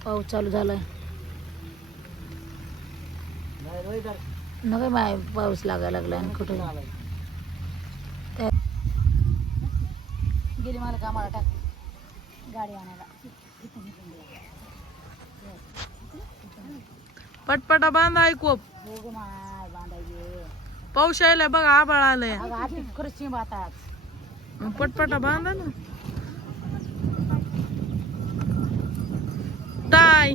पाऊस चालू झालाय. नका माय पाऊस लागायला लागला आणि कुठे. गेली मला कामाला टाक. गाडी आणायला. पटपटा बांधा हो बांधायचे. पाऊस यायला बघा आबाळ आलंय. खरंच पटपटा बांधा ना. टाय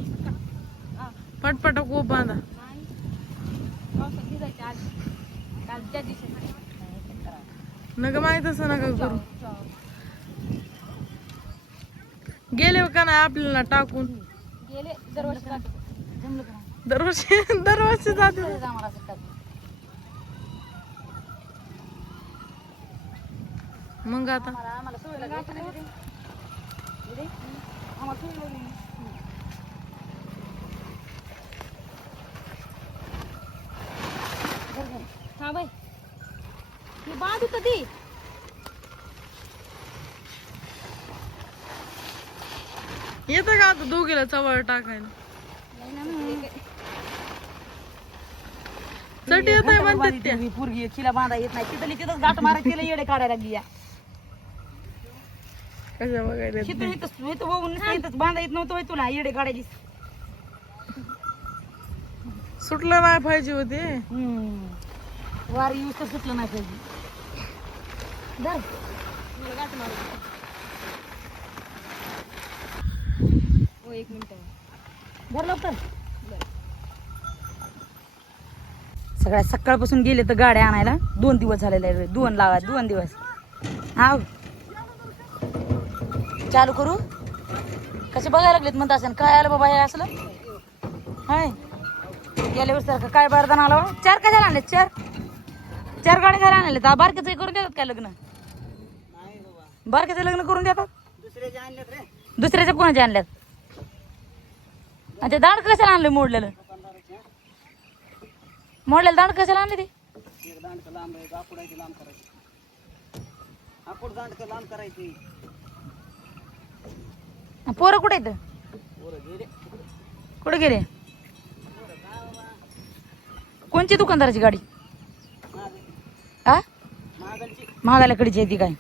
पटपटा कोप बांधा नका माहीत असं नका करू. गेले का नाही आपल्याला टाकून? गेले दरवर्षी दरवर्षी दरवर्षी जाते. आम्हाला असं मग आता? आम्हाला आम्हाला सवय लागली. इकडे? आम्हाला सवय लागली. बरं झालं. हा बाई. हे बांधू कधी येतं का आता दोघीला चवळ टाकायला? चट येत आहे म्हणतात त्या. ही पोरगी तिला बांधा येत नाही. तिथं तिथंच गाठ मारा तिला येडे काढायला लागली या. कशा बघायला येत तिथं इथं इथंच बांधा येत नव्हतं होय तुला येडे काढायची सुटलं नाही पाहिजे होते. हम्म. वारी यूज तर सुटलं नाही पाहिजे. धर. हो एक मिनिट धर लवकर. सगळ्या सकाळपासून गेले तर गाड्या आणायला. दोन दिवस झालेले आहे दोन लावा दोन दिवस. हा चालू करू? कसे बघायला लागलेत म्हणत असं काय आलं बाबा हे असलं? हाय. गेल्या सारखं काय बारदान आला बा? चार कशाला आणले चार? चार गाड्या घरा आणले तर बारक्याचं करून देतात काय लग्न? बारक्याचं लग्न करून देतात? दुसऱ्याच्या कोणाच्या आणल्यात? आणि ते दांड कशाला आणलं मोडलेलं? मोडलेलं दांड कशाला आणले ते? आणि पोरं कुठे येतं कुठे गेले? कोणची दुकानदाराची गाडी? आ? महागाल्याकडची आहे काय?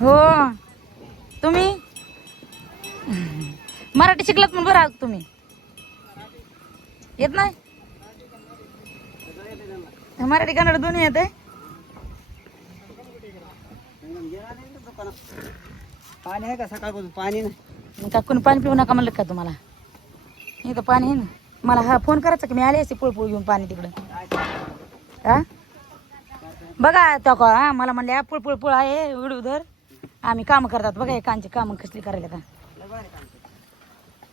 हो तुम्ही मराठी शिकलात पण बरं आहात तुम्ही. येत नाही? मराठी कन्नड दोन्ही येते पाणी आहे का सकाळपासून? पाणी नाही. का कोणी पाणी पिऊ नका म्हणलं का तुम्हाला? इथं पाणी आहे ना. मला हा फोन करायचा की मी आले असते पुळपुळ घेऊन पाणी तिकडं. हा? बघा तो का हा मला म्हणले "हा, पुळ पुळ पुळ आहे उडूधर आम्ही कामं करतात बघा हे कांची कामं कसली करायला का?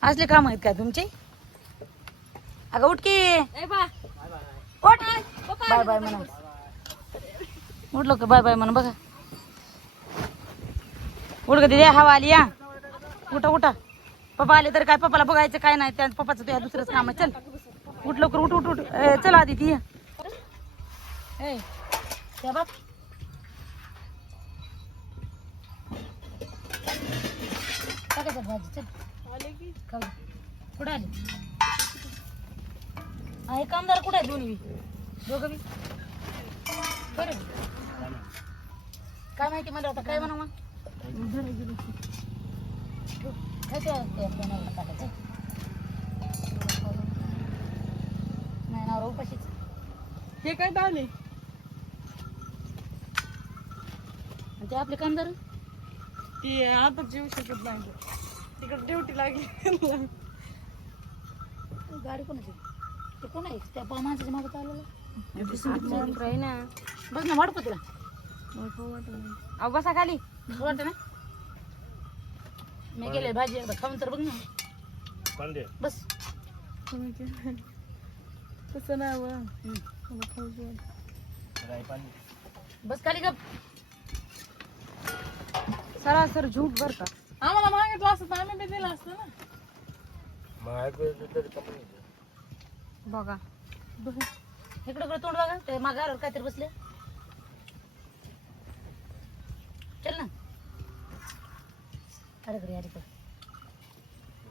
असले कामं आहेत का तुमचे? अगं उठ की. उठ. बाय बाय म्हणा उठलो का बाय बाय म्हणा बघा. उठ ग दिदी हवा आली या. उठा उठा. पप्पा आले तर काय पप्पाला बघायचं काय नाही त्या पप्पाचं तुझ्या दुसरंच काम आहे. चल. उठ लवकर उठ उठ उठ. चल आधी ती ये. बाप. भाजी चल. खाऊ. कुठं आले? आहे कामदार कुठे आहे दोन्ही? दोघं बी? बरं. काय माहिती मला आता काय म्हणा मग काय ते टाकायचं? नाही ना उपाशीच. हे काय दाले आणि ते आपले कामदार? ती आता जेवू शकत नाही. तिकडे ड्युटी लागली गाडी कोणाची? ते कोण आहे? त्या पा माणसाच्या मागं चाललेलं? ना. बघ ना वाढतो तुला. अहो बसा खाली. वाटत ना. मी गेले भाजी एकदा खाऊन तर बघ ना. बस. तसं बा. खाऊ दे. बस खाली गप. सरासर झूट बर का? आम्हाला मागितलं असतं तर आम्ही बी दिलं असतं ना. बघा. इकडे इकडे तोंड बघा. ते मागावर काहीतरी बसले. चल ना. अरे घरी अरे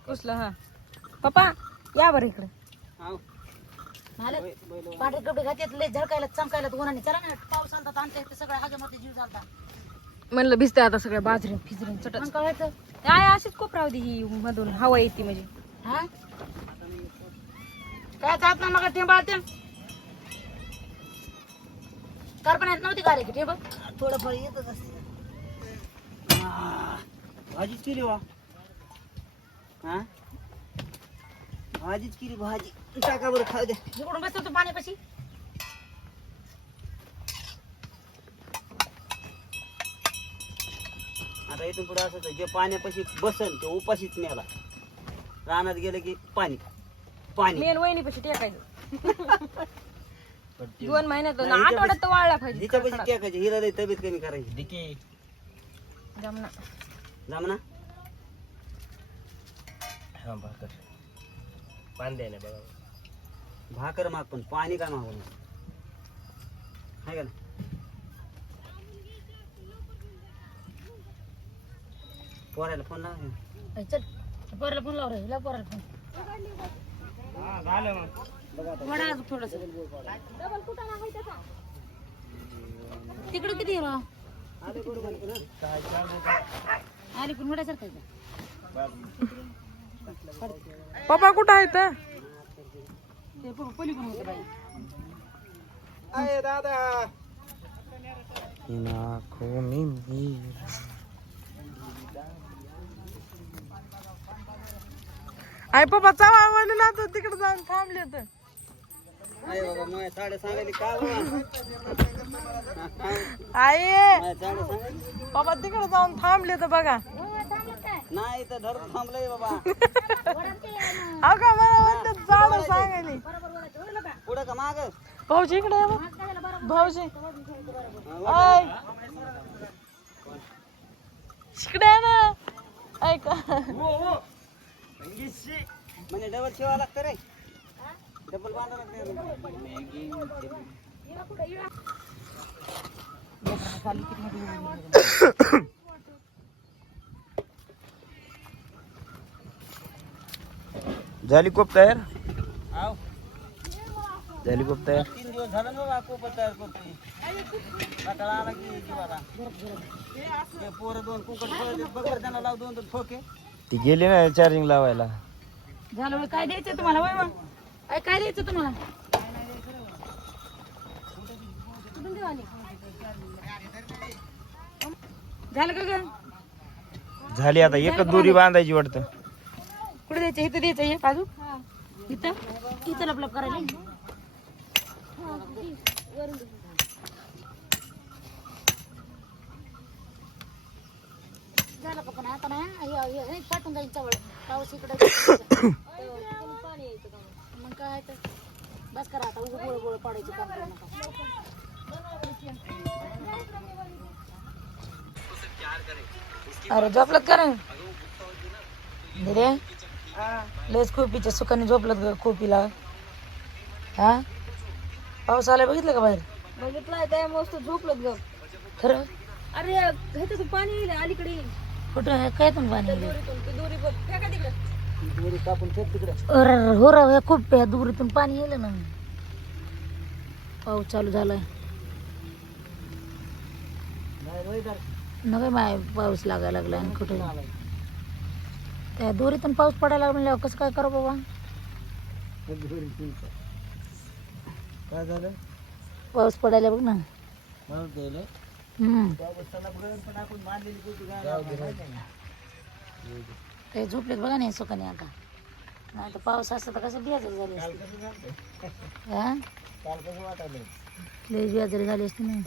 कुसलं हा. पप्पा या बरं इकडे. बैल पांढरे कपडे घातले लय झळकायला चमकायला उन्हाने चला ना पाऊस आलता तर आमच्या इथे सगळं हागेमध्ये जीव झालता. म्हणलं भिजते आता सगळ्या बाजरी फिजरी चटत मग काय अशीच खूप राहू दे ही मधून. हवा येते म्हणजे. हा? काय चालत ना मग ठेंबा ते? कारपण्यात नव्हती का रे की ठेंबा थोडंफार येतच असते. भाजीच केली वा. हा? भाजीच केली भाजी. टाका बरं खाऊ दे. जिकडून बसतो तू पाण्यापाशी. आता इथून पुढे असं जे पाण्यापाशी बसन ते उपाशीच नेला. रानात गेलं की पाणी पाणी मेन वहिनी पशी टेकायचं. दोन महिन्यात नाही, आठवड्यात तर वाळला पाहिजे. टेकायची. हिरा तब्येत कमी करायची. जमना जमना भाकर. माग पण पाणी काय मागवलं हाय का ना पोरायला फोन लाव ना. ऐ, चल. पोराला फोन लाव रे लाव पोराला फोन वडा थोडस. तिकडे किती आहे बा? आली पण का? पप्पा कुठं आहे ते प- पलीकडून होतं बाई. आई पप्पा चावा ना तर तिकडे जाऊन थांबले तर. आहे बाबा माझ्या साड्या सांगायली का बाबा आई! तिकडे जाऊन थांबले तर बघा. नाही तर धरून थांबलंय बाबा. हा का मला म्हणते झाड सांगायली. पुढं का माग? भाऊजी इकडे ये बघ. भाऊजी. आय इकडे आहे ना. ऐका. म्हणजे डबल शिवा लागतं रे डबल बांधा लागतं झाली कोप तयार झाली कोप तयार तीन दिवस झालं ना खूप तयार करतोय कंटाळा आला की ते पोरं दोन कुकट बगर त्यांना लाव दोन दोन ठोके। ती गेली ना चार्जिंग लावायला. झालं होय. काय द्यायचं तुम्हाला वय मग? काय द्यायचं तुम्हाला? कुठून देऊ आली? झालं का ग? झाली आता एकच दोरी बांधायची वाटतं. कुठे द्यायचं? इथं द्यायचं हे बाजू? इथं? इथं लपलप करायला. झालं का पण आता ना हे- हे- हे पाठवून जाईल जवळ. पाऊस इकडे. मग काय तर. बस करा आता गोळ गोळ पाडायचं काम करू नका. अरे झोपलत का रे? खोपीच्या सुखाने झोपलत ग खोपीला हा? पाऊस आलाय बघितलं का बाहेर? बघितलं त्या मस्त झोपलं ग. खरं? अरे ह्याच्यात पाणी येईल अलीकडे येईल. कुठं आहे? काय पण दोरी बघ. फेका तिकडे. दोरी कापून अरे हो राव ह्या खूप ह्या दुरीतून पाणी येलं ना. पाऊस चालू झालाय. नका माय पाऊस लागायला लागला आणि कुठे? त्या दोरीतून पाऊस पडायला लागला कसं काय करू बाबा? काय झालं? पाऊस पडायला बघ ना. ते झोपलेत बघा नाही सुखाने आता. नाही तर पाऊस असता तर कसं बियाजरी झाली असती. हा? लई बियाजरी झाली असती ना.